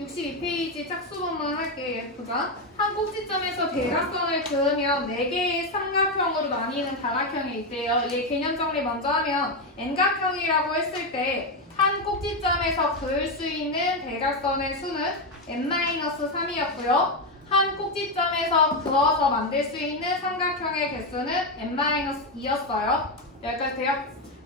62페이지 짝수분만 할게. 보자. 한 꼭지점에서 대각선을 그으면 4개의 삼각형으로 나뉘는 다각형이 있대요. 얘 개념 정리 먼저 하면 N각형이라고 했을 때 한 꼭지점에서 그을 수 있는 대각선의 수는 n-3이었고요. 한 꼭지점에서 그어서 만들 수 있는 삼각형의 개수는 n-2였어요. 여기까지 돼요?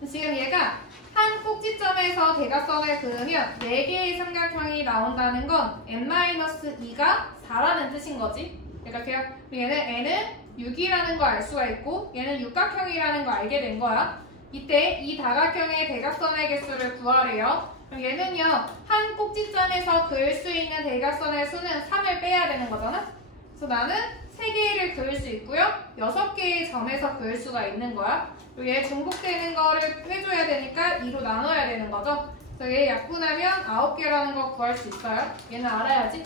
지금 얘가 한 꼭지점에서 대각선을 그으면 4개의 삼각형이 나온다는 건 n-2가 4라는 뜻인 거지. 그러니까 돼요? 얘는 n은 6이라는 거 알 수가 있고 얘는 육각형이라는 거 알게 된 거야. 이때 이 다각형의 대각선의 개수를 구하래요. 그럼 얘는요, 한 꼭지점에서 그을 수 있는 대각선의 수는 3을 빼야 되는 거잖아? 그래서 나는 3개를 그을 수 있고요. 6개의 점에서 그을 수가 있는 거야. 그리고 얘 중복되는 거를 해줘야 되니까 2로 나눠야 되는 거죠. 그래서 얘 약분하면 9개라는 거 구할 수 있어요. 얘는 알아야지.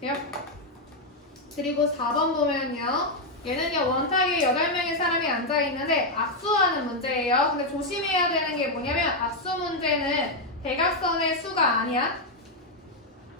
돼요? 그리고 4번 보면요. 얘는요, 원탁에 8명의 사람이 앉아있는데 악수하는 문제예요. 근데 조심해야 되는 게 뭐냐면 악수 문제는 대각선의 수가 아니야.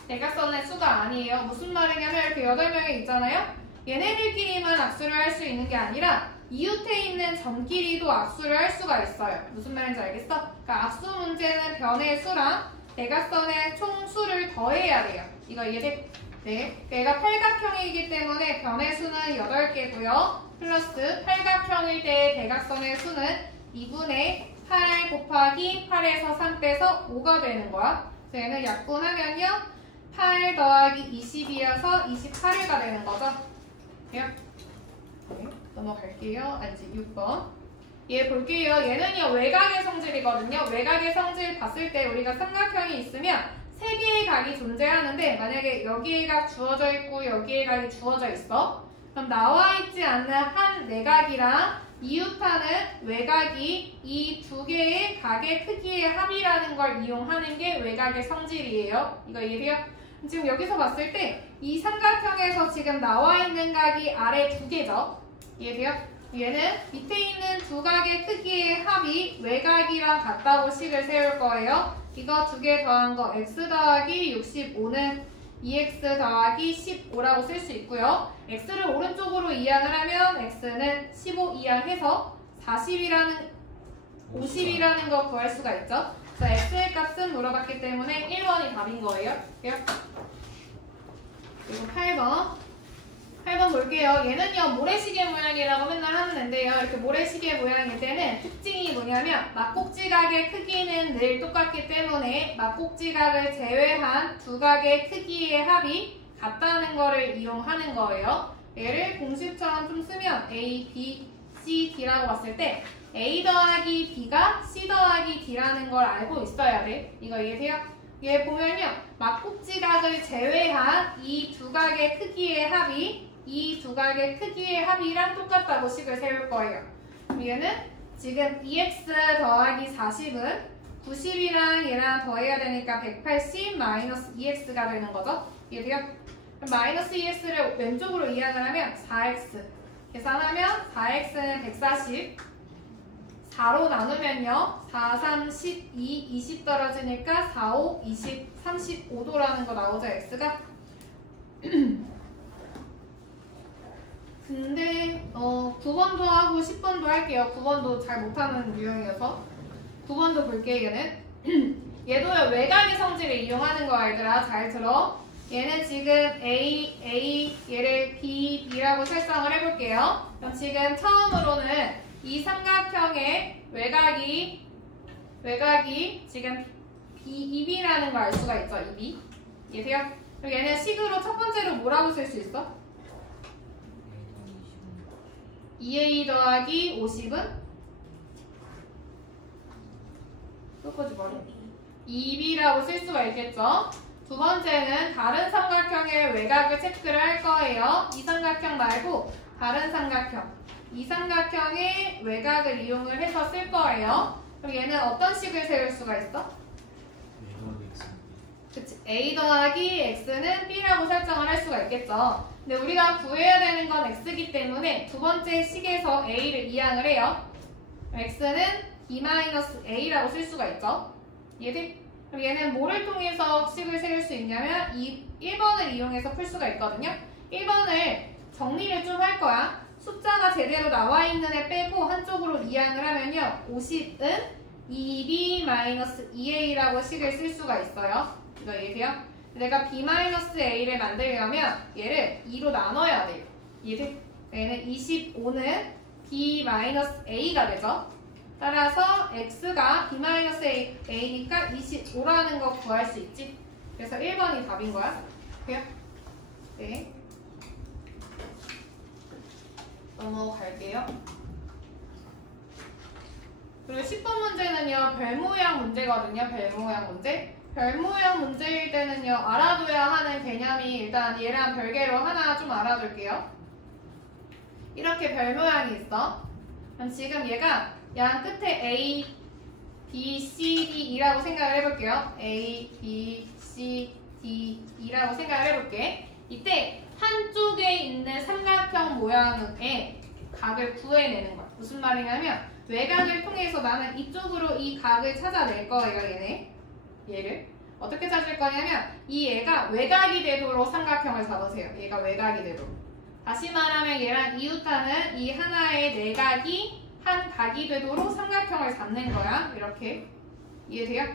대각선의 수가 아니에요. 무슨 말이냐면 이렇게 8명이 있잖아요. 얘네들끼리만 악수를 할 수 있는 게 아니라 이웃에 있는 점끼리도 악수를 할 수가 있어요. 무슨 말인지 알겠어? 그러니까 악수 문제는 변의 수랑 대각선의 총수를 더해야 돼요. 이거 이해돼? 네. 얘가 팔각형이기 때문에 변의 수는 8개고요. 플러스 팔각형일 때 대각선의 수는 2분의 8 곱하기 8에서 3 빼서 5가 되는 거야. 그래서 얘는 약분하면요. 8 더하기 20이어서 28가 되는 거죠. 돼요? 네. 넘어갈게요. 아니지, 6번. 얘 볼게요. 얘는요, 외곽의 성질이거든요. 외곽의 성질 봤을 때 우리가 삼각형이 있으면 3개의 각이 존재하는데 만약에 여기에 각 주어져 있고 여기에 각이 주어져 있어. 그럼 나와 있지 않는 한 내각이랑 이웃하는 외곽이 이 2개의 각의 크기의 합이라는 걸 이용하는 게 외곽의 성질이에요. 이거 이해돼요? 지금 여기서 봤을 때 이 삼각형에서 지금 나와 있는 각이 아래 2개죠. 이해돼요? 얘는 밑에 있는 2각의 크기의 합이 외곽이랑 같다고 식을 세울 거예요. 이거 2개 더한 거 x 더하기 65는 2x 더하기 15라고 쓸 수 있고요. x를 오른쪽으로 이항을 하면 x는 15 이항해서 50이라는 거 구할 수가 있죠. 그래서 x의 값은 물어봤기 때문에 1번이 답인 거예요. 그리고 8번 볼게요. 얘는요, 모래시계 모양이라고 맨날 하는 앤데요. 이렇게 모래시계 모양일 때는 특징이 뭐냐면 막꼭지각의 크기는 늘 똑같기 때문에 막꼭지각을 제외한 2각의 크기의 합이 같다는 거를 이용하는 거예요. 얘를 공식처럼 좀 쓰면 A, B, C, D라고 봤을 때 A 더하기 B가 C 더하기 D라는 걸 알고 있어야 돼. 이거 이해돼요? 얘 보면요, 막꼭지각을 제외한 이 2각의 크기의 합이 이 2각의 크기의 합이랑 똑같다고 식을 세울 거예요. 그럼 얘는 지금 2x 더하기 40은 90이랑 얘랑 더해야 되니까 180 마이너스 2x가 되는 거죠. 이해돼요? 그럼 마이너스 2x를 왼쪽으로 이항을 하면 4x 계산하면 4x는 140 4로 나누면요 4, 3, 12, 20 떨어지니까 4, 5, 20, 35도라는 거 나오죠. x가 근데 9번도 하고 10번도 할게요. 9번도 잘 못하는 유형이어서 9번도 볼게요. 얘도요, 외곽의 성질을 이용하는 거 얘들아. 잘 들어. 얘는 지금 A, 얘를 B, B라고 설정을 해볼게요. 그럼 지금 처음으로는 이 삼각형의 외곽이 지금 EB라는 걸 알 수가 있죠. EB. 이해돼요? 그리고 얘는 식으로 첫 번째로 뭐라고 쓸 수 있어? 2A 더하기 50은? 끝까지 말해. 2B라고 쓸 수가 있겠죠? 두 번째는 다른 삼각형의 외곽을 체크를 할 거예요. 이 삼각형 말고 다른 삼각형. 이 삼각형의 외곽을 이용을 해서 쓸 거예요. 그럼 얘는 어떤 식을 세울 수가 있어? 그치. A 더하기 X는 B라고 설정을 할 수가 있겠죠. 근데 우리가 구해야 되는 건 X이기 때문에 두 번째 식에서 A를 이항을 해요. X는 B-A라고 쓸 수가 있죠. 이해돼? 그럼 얘는 뭐를 통해서 식을 세울 수 있냐면 이 1번을 이용해서 풀 수가 있거든요. 1번을 정리를 좀 할 거야. 숫자가 제대로 나와 있는 애 빼고 한쪽으로 이항을 하면요. 50은 2b-2a라고 식을 쓸 수가 있어요. 이거 이해돼요? 내가 b-a를 만들려면 얘를 2로 나눠야 돼요. 이해돼? 얘는 25는 b-a가 되죠. 따라서 x가 b-a니까 25라는 거 구할 수 있지. 그래서 1번이 답인 거야. 돼요? 네. 넘어갈게요. 그리고 10번 문제는요, 별 모양 문제거든요. 별 모양 문제. 별 모양 문제일 때는요, 알아둬야 하는 개념이 일단 얘랑 별개로 하나 좀 알아둘게요. 이렇게 별 모양이 있어. 그럼 지금 얘가 양 끝에 A, B, C, D, E라고 생각을 해볼게요. A, B, C, D, E라고 생각을 해볼게. 이때 한쪽에 있는 삼각형 모양의 각을 구해내는 거야. 무슨 말이냐면 외곽을 통해서 나는 이쪽으로 이 각을 찾아낼 거예요. 얘를 어떻게 찾을 거냐면 이 얘가 외곽이 되도록 삼각형을 잡으세요. 얘가 외곽이 되도록. 다시 말하면 얘랑 이웃하는 이 하나의 내각이 한 각이 되도록 삼각형을 잡는 거야. 이렇게. 이해돼요?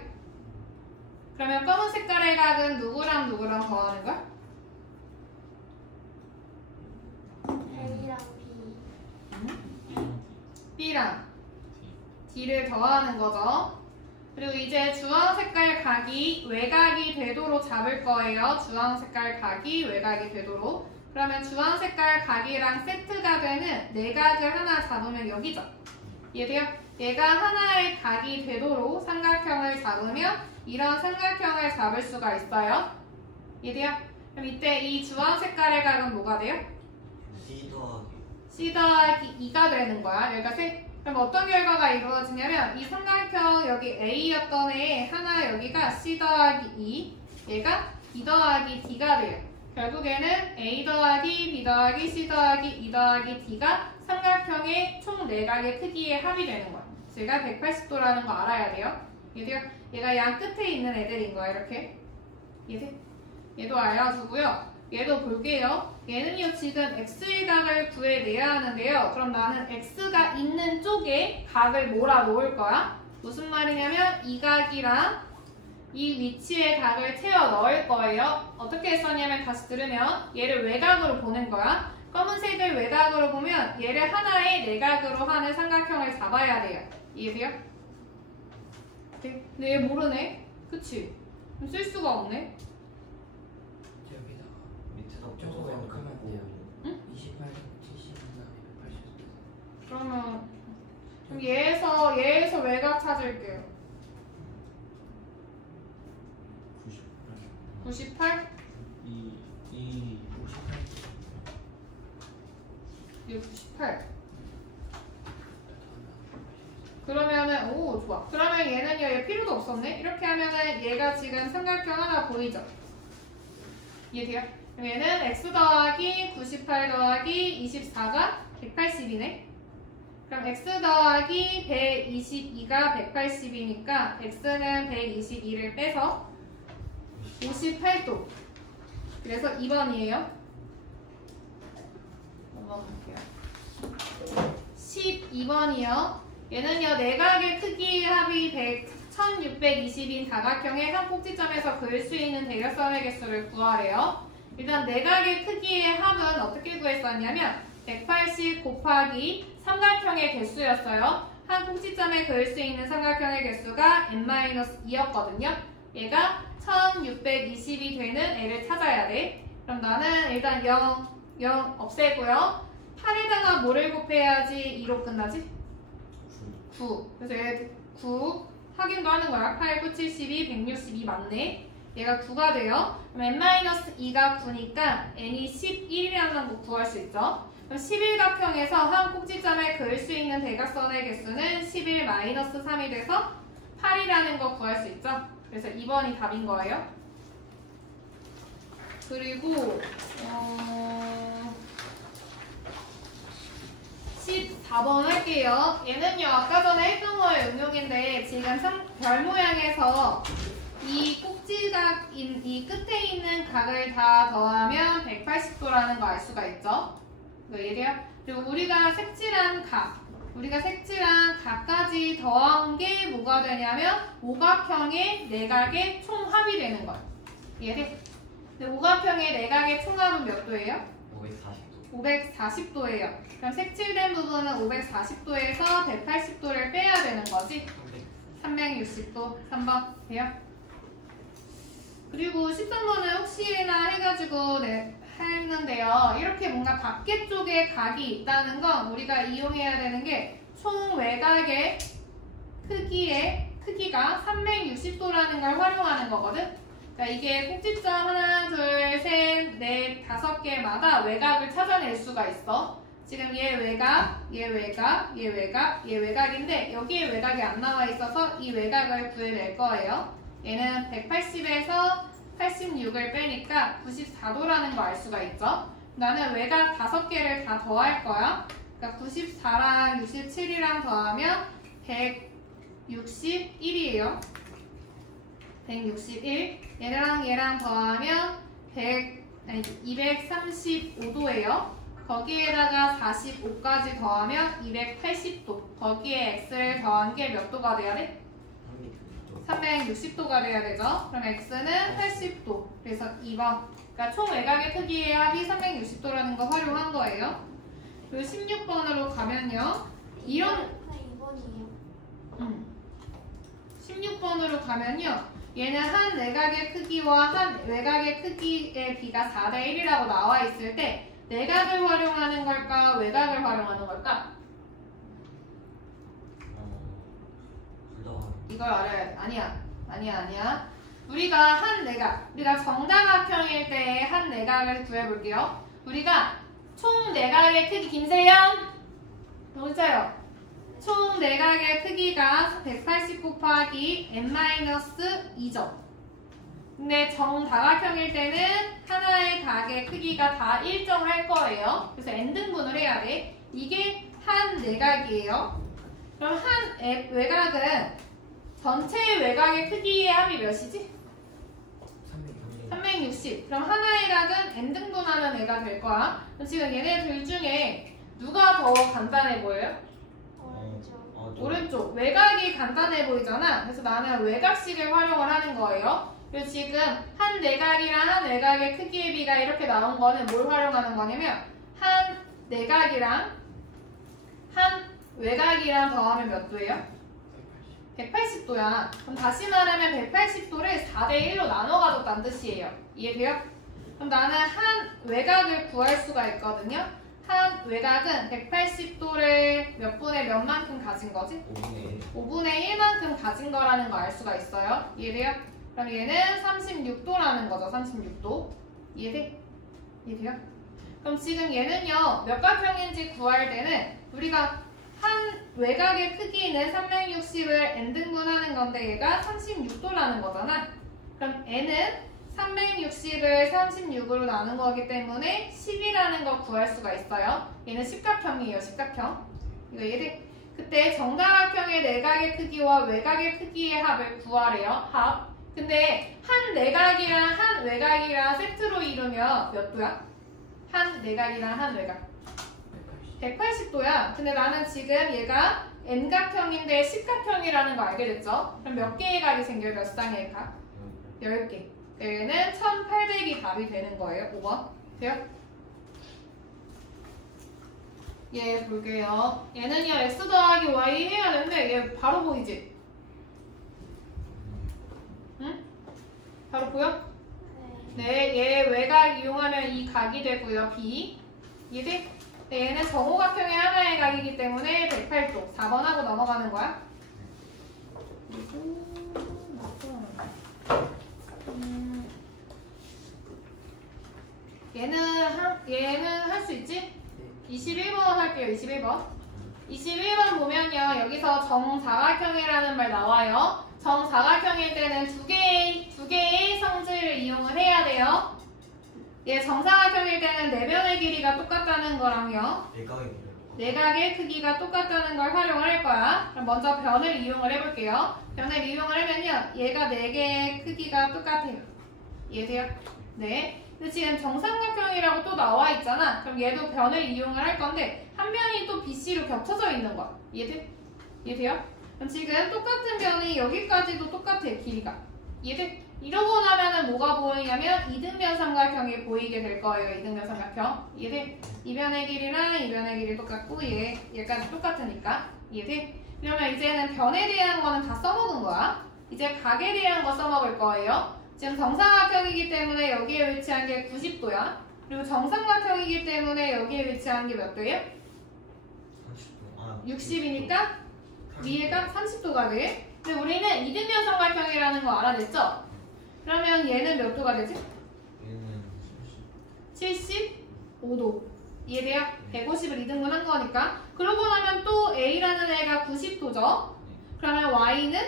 그러면 검은 색깔의 각은 누구랑 누구랑 더하는 거야? A랑 B. B랑 D를 더하는 거죠. 그리고 이제 주황 색깔 각이 외곽이 되도록 잡을 거예요. 주황 색깔 각이 외곽이 되도록. 그러면 주황 색깔 각이랑 세트가 되는 내각을 하나 잡으면 여기죠. 이해돼요? 얘가 하나의 각이 되도록 삼각형을 잡으면 이런 삼각형을 잡을 수가 있어요. 이해돼요? 그럼 이때 이 주황 색깔의 각은 뭐가 돼요? C 더하기 2가 되는 거야. 여기가 그럼 어떤 결과가 이루어지냐면 이 삼각형 여기 A였던 애 하나 여기가 C 더하기 2 얘가 B 더하기 D가 돼요. 결국에는 A 더하기 B 더하기 C 더하기 2 더하기 D가 삼각형의 총 내각의 크기의 합이 되는 거야. 제가 180도라는 거 알아야 돼요. 얘가 양 끝에 있는 애들인 거야. 이렇게. 얘도 알아두고요. 얘도 볼게요. 얘는요 지금 x의 각을 구해내야 하는데요. 그럼 나는 x가 있는 쪽에 각을 몰아 놓을 거야. 무슨 말이냐면 이 각이랑 이 위치에 각을 채워 넣을 거예요. 어떻게 했었냐면 다시 들으면 얘를 외곽으로 보는 거야. 검은색을 외곽으로 보면 얘를 하나의 내각으로 하는 삼각형을 잡아야 돼요. 이해돼요? 네. 근데 얘 모르네. 그치? 그럼 쓸 수가 없네. 저거 왼쪽하면 안 돼요. 응? 28, 70, 180. 그러면 그럼 얘에서 외곽 찾을게요. 98? 98. 그러면은 오 좋아. 그러면 얘는요 얘 필요도 없었네. 이렇게 하면은 얘가 지금 삼각형 하나 보이죠? 이해돼요? 그럼 얘는 x 더하기 98 더하기 24가 180이네. 그럼 x 더하기 122가 180이니까 x는 122를 빼서 58도. 그래서 2번이에요. 넘어갈게요. 12번이요. 얘는요 내각의 크기의 합이 1620인 다각형의 한 꼭지점에서 그을 수 있는 대각선의 개수를 구하래요. 일단 내각의 크기의 합은 어떻게 구했었냐면 180 곱하기 삼각형의 개수였어요. 한 꼭지점에 그을 수 있는 삼각형의 개수가 n-2였거든요. 얘가 1620이 되는 애를 찾아야 돼. 그럼 나는 일단 0 없애고요. 8에다가 뭐를 곱해야지 2로 끝나지? 9. 그래서 얘 9 확인도 하는 거야. 8, 9, 72, 162 맞네. 얘가 9가 돼요. 그럼 n-2가 9니까 n이 11이라는 거 구할 수 있죠. 그럼 11각형에서 한 꼭지점에 그을 수 있는 대각선의 개수는 11-3이 돼서 8이라는 거 구할 수 있죠. 그래서 2번이 답인 거예요. 그리고 14번 할게요. 얘는요 아까 전에 했던 거의 응용인데 지금 별 모양에서 이 꼭지각인 이 끝에 있는 각을 다 더하면 180도라는 거 알 수가 있죠. 이거 이해돼요? 그리고 우리가 색칠한 각까지 더한 게 뭐가 되냐면 오각형의 내각의 총합이 되는 거예요. 이해돼? 근데 오각형의 내각의 총합은 몇 도예요? 540도. 540도예요. 그럼 색칠된 부분은 540도에서 180도를 빼야 되는 거지. 360도 3번 돼요? 그리고 13번은 혹시나 해가지고 했는데요. 이렇게 뭔가 밖에 쪽에 각이 있다는 건 우리가 이용해야 되는 게 총 외곽의 크기가 360도라는 걸 활용하는 거거든. 그러니까 이게 꼭지점 하나, 둘, 셋, 넷, 5개마다 외곽을 찾아낼 수가 있어. 지금 얘 외곽, 얘 외곽, 얘 외곽, 얘 외곽인데 여기에 외곽이 안 나와 있어서 이 외곽을 구해낼 거예요. 얘는 180에서 86을 빼니까 94도라는 거 알 수가 있죠. 나는 외곽 5개를 다 더할 거야. 그러니까 94랑 67이랑 더하면 161이에요. 161. 얘랑 더하면 235도예요. 거기에다가 45까지 더하면 280도. 거기에 x를 더한 게 몇 도가 돼야 돼? 360도가 돼야 되죠. 그럼 x는 80도. 그래서 2번. 그러니까 총 외곽의 크기의 합이 360도라는 거 활용한 거예요. 그리고 16번으로 가면요. 이런 16번으로 가면요. 얘는 한 내각의 크기와 한 외곽의 크기의 비가 4대 1이라고 나와 있을 때 내각을 활용하는 걸까? 외곽을 활용하는 걸까? 이걸 알아야 돼. 아니야. 우리가 정다각형일 때 한 내각을 구해볼게요. 우리가 총 내각의 크기, 김세연! 여기서요. 총 내각의 크기가 180 곱하기 n-2점. 근데 정다각형일 때는 하나의 각의 크기가 다 일정할 거예요. 그래서 n등분을 해야 돼. 이게 한 내각이에요. 그럼 한 외곽은 전체 외곽의 크기의 합이 몇이지? 360. 그럼 하나의 각은 n등분하는 애가 될 거야. 그럼 지금 얘네 둘 중에 누가 더 간단해 보여요? 오른쪽. 외곽이 간단해 보이잖아. 그래서 나는 외곽식을 활용을 하는 거예요. 그리고 지금 한 내각이랑 한 외곽의 크기의 비가 이렇게 나온 거는 뭘 활용하는 거냐면 한 내각이랑 한 외곽이랑 더하면 몇 도예요? 180도야. 그럼 다시 말하면 180도를 4대 1로 나눠 가졌다는 뜻이에요. 이해돼요? 그럼 나는 한 외곽을 구할 수가 있거든요. 한 외곽은 180도를 몇 분의 몇 만큼 가진 거지? 5분의 1만큼 가진 거라는 거 알 수가 있어요. 이해돼요? 그럼 얘는 36도라는 거죠. 36도. 이해돼? 이해돼요? 그럼 지금 얘는요. 몇 각형인지 구할 때는 우리가 한 외곽의 크기는 360을 n등분하는 건데 얘가 36도라는 거잖아. 그럼 n은 360을 36으로 나눈 거기 때문에 10이라는 거 구할 수가 있어요. 얘는 십각형이에요. 십각형. 이거 이해돼? 그때 정다각형의 내각의 크기와 외곽의 크기의 합을 구하래요. 합. 근데 한 내각이랑 한 외곽이랑 세트로 이루면 몇 도야? 한 내각이랑 한 외곽 180도야. 근데 나는 지금 얘가 n각형인데 십각형이라는 거 알게 됐죠? 그럼 몇 개의 각이 생겨요? 몇 쌍의 각? 10개. 얘는 1800이 답이 되는 거예요. 5번. 돼요? 얘 볼게요. 얘는요 x 더하기 y 해야 되는데 얘 바로 보이지? 응? 바로 보여? 네, 얘 외곽 이용하면 이 각이 되고요. b. 이해돼? 네, 얘는 정오각형의 하나의 각이기 때문에 108도. 4번 하고 넘어가는 거야. 그리고 얘는 할 수 있지? 21번 할게요. 21번. 21번 보면요. 여기서 정사각형이라는 말 나와요. 정사각형일 때는 두 개의 성질을 이용을 해야 돼요. 얘 정사각형일 때는 내면의 길이가 똑같다는 거랑요. 내각의 크기가 똑같다는 걸 활용을 할 거야. 그럼 먼저 변을 이용을 해볼게요. 변을 이용을 하면요. 얘가 4개의 크기가 똑같아요. 이해돼요? 네. 근데 지금 정삼각형이라고 또 나와 있잖아. 그럼 얘도 변을 이용을 할 건데 한 변이 또 BC로 겹쳐져 있는 거야. 이해돼? 이해돼요? 그럼 지금 똑같은 변이 여기까지도 똑같아요. 길이가. 이해돼? 이러고 나면은 뭐가 보이냐면 이등변 삼각형이 보이게 될 거예요. 이등변 삼각형. 이해돼? 이 변의 길이랑 이 변의 길이 똑같고 얘까지 똑같으니까. 이해돼? 그러면 이제는 변에 대한 거는 다 써먹은 거야. 이제 각에 대한 거 써먹을 거예요. 지금 정삼각형이기 때문에 여기에 위치한 게 90도야. 그리고 정삼각형이기 때문에 여기에 위치한 게 몇 도예요? 60이니까 위에가 30도가 돼. 근데 우리는 이등변 삼각형이라는 거 알아냈죠? 그러면 얘는 몇 도가 되지? 얘는 75도. 이해돼요? 150을 2등분 한 거니까. 그러고 나면 또 A라는 애가 90도죠? 그러면 Y는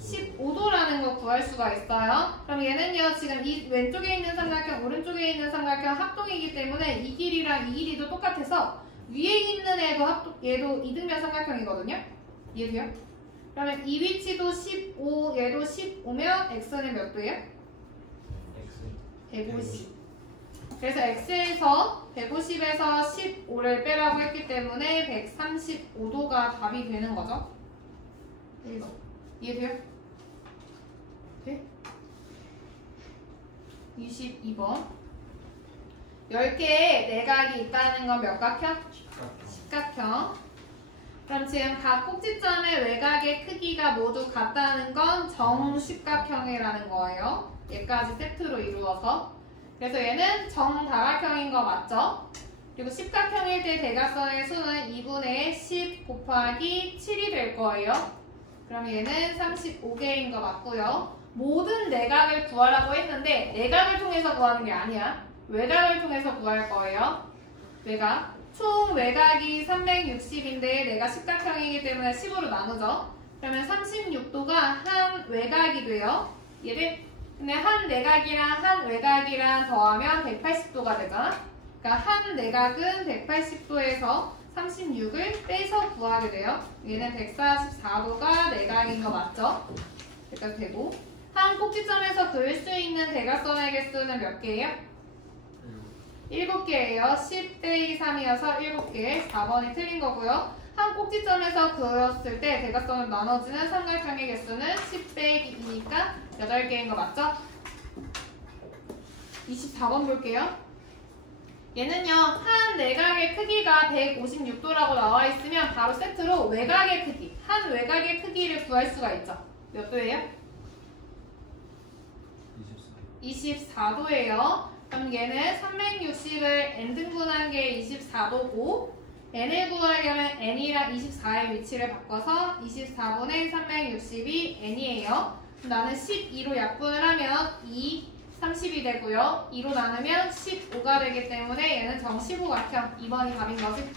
15도라는 거 구할 수가 있어요. 그럼 얘는요, 지금 이 왼쪽에 있는 삼각형, 오른쪽에 있는 삼각형 합동이기 때문에 이 길이랑 이 길이도 똑같아서 위에 있는 얘도 이등변 삼각형이거든요? 이해돼요? 그러면 이 위치도 15, 얘도 15면 X는 몇 도예요? X 150. 그래서 X에서 150에서 15를 빼라고 했기 때문에 135도가 답이 되는 거죠. 1번. 이해돼요? 네? 22번. 10개의 내각이 있다는 건 몇 각형? 십각형. 그럼 지금 각 꼭지점의 외곽의 크기가 모두 같다는 건 정십각형이라는 거예요. 얘까지 세트로 이루어서. 그래서 얘는 정다각형인 거 맞죠? 그리고 십각형일 때 대각선의 수는 2분의 10 곱하기 7이 될 거예요. 그럼 얘는 35개인 거 맞고요. 모든 내각을 구하라고 했는데 내각을 통해서 구하는 게 아니야. 외곽을 통해서 구할 거예요. 외곽. 총 외곽이 360인데 내가 십각형이기 때문에 10으로 나누죠. 그러면 36도가 한 외곽이 돼요. 얘를 근데 한 내각이랑 한 외곽이랑 더하면 180도가 되잖아. 그러니까 한 내각은 180도에서 36을 빼서 구하게 돼요. 얘는 144도가 내각인 거 맞죠? 여기까지 되고 한 꼭지점에서 그을 수 있는 대각선의 개수는 몇 개예요? 7개예요. 10 빼기 3이어서 7개. 4번이 틀린 거고요. 한 꼭지점에서 그었을 때 대각선을 나눠지는 삼각형의 개수는 10 빼기 2니까 8개인 거 맞죠? 24번 볼게요. 얘는요. 한 내각의 크기가 156도라고 나와 있으면 바로 세트로 외곽의 크기, 한 외곽의 크기를 구할 수가 있죠. 몇 도예요? 24도예요. 그럼 얘는 360을 n등분한 게 24도고 n을 구하려면 n이랑 24의 위치를 바꿔서 24분의 360이 n이에요. 나는 12로 약분을 하면 2, 30이 되고요. 2로 나누면 15가 되기 때문에 얘는 정 15각형 2번이 답인 거지.